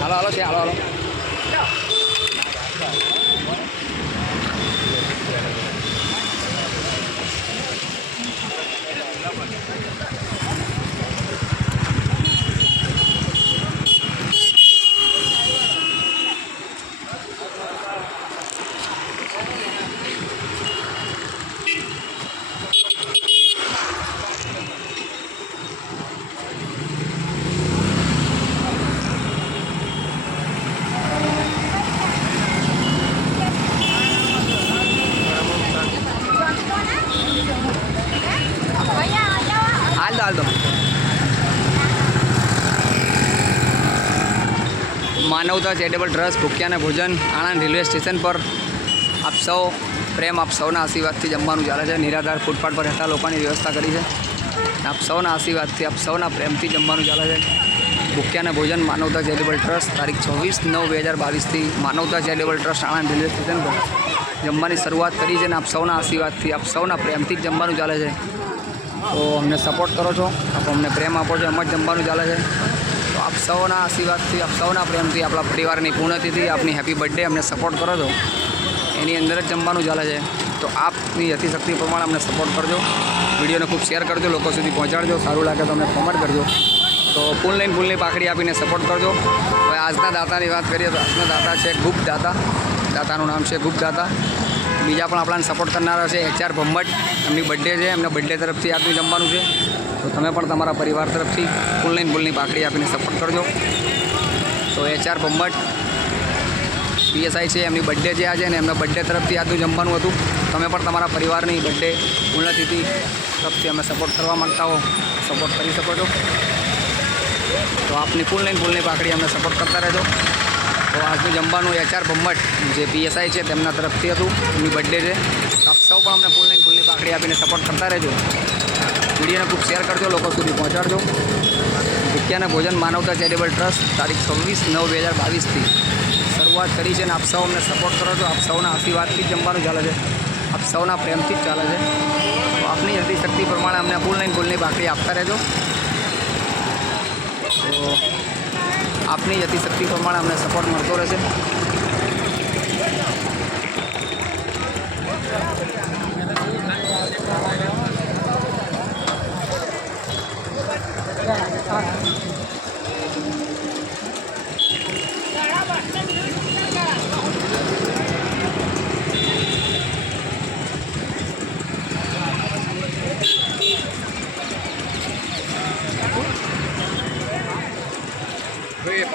હાલો હાલો છે, હાલો હાલો. હાલ દો માનવતા ચેરિટેબલ ટ્રસ્ટ ભૂખ્યાને ભોજન આણંદ રેલવે સ્ટેશન પર આપ સૌ પ્રેમ, આપ સૌના આશીર્વાદથી જમવાનું ચાલે છે. નિરાધાર ફૂટપાથ પર રહેતા લોકોની વ્યવસ્થા કરી છે. આપ સૌના આશીર્વાદથી, આપ સૌના પ્રેમથી જમવાનું ચાલે છે. ભૂખ્યાને ભોજન માનવતા ચેરિટેબલ ટ્રસ્ટ તારીખ 24/9/2022થી માનવતા charitable trust Anand railway station પર જમવાની શરૂઆત કરી છે. અને આપ સૌના આશીર્વાદથી, આપ સૌના પ્રેમથી જ જમવાનું ચાલે છે. તો અમને સપોર્ટ કરો છો, આપ અમને પ્રેમ આપો છો, એમ જ જમવાનું ચાલે છે. તો આપ સૌના આશીર્વાદથી, આપ સૌના પ્રેમથી, આપણા પરિવારની પૂર્ણતિથિ, આપની હેપી બર્થડે અમને સપોર્ટ કરો છો, એની અંદર જ જમવાનું ચાલે છે. તો આપની યથાશક્તિ પ્રમાણે અમને સપોર્ટ કરજો. વિડીયોને ખૂબ શેર કરજો, લોકો સુધી પહોંચાડજો. સારું લાગે તો અમને કોમેન્ટ કરજો. તો ફૂલની પાકડી આપીને સપોર્ટ કરજો. હવે આજના દાતાની વાત કરીએ તો આજના દાતા છે ગુપ્ત દાતા. દાતાનું નામ છે ગુપ્ત દાતા. બીજા પણ આપણાને સપોર્ટ કરનારા છે HR ભમ્મટ. એમની બર્થડે છે, એમના બર્થડે તરફથી આપનું જમવાનું છે. તો તમે પણ તમારા પરિવાર તરફથી ફૂલની પાકડી આપીને સપોર્ટ કરજો. તો HR ભમ્મટ PSI છે, એમની બર્થડે છે આજે, અને એમના બર્થડે તરફથી આજનું જમવાનું હતું. તમે પણ તમારા પરિવારની બર્થડે પૂર્ણતિથિ તરફથી અમે સપોર્ટ કરવા માગતા હો, સપોર્ટ કરી શકો છો. તો આપની ફૂલની પાકડી અમને સપોર્ટ કરતા રહેજો. તો આજનું જમવાનું HR ભમ્મટ જે PSI છે તેમના તરફથી હતું, એમની બર્થડે છે. તો આપ સૌ પણ અમને ફૂલની પાકડી આપીને સપોર્ટ કરતા રહેજો. વિડીયોને ખૂબ શેર કરજો, લોકો સુધી પહોંચાડજો. ભૂખ્યાને ભોજન માનવતા ચેરિટેબલ ટ્રસ્ટ તારીખ 26/9/2022થી શરૂઆત કરી છે. અને આપ સૌ અમને સપોર્ટ કરો છો. આપ સૌના આશીર્વાદથી જ જમવાનું ચાલે છે. આપ સૌના પ્રેમથી જ ચાલે છે. તો આપની યથાશક્તિ પ્રમાણે અમને ફૂલની પાકડી આપતા રહેજો. તો આપની યથાશક્તિ પ્રમાણે અમને સપોર્ટ મળતો રહેશે.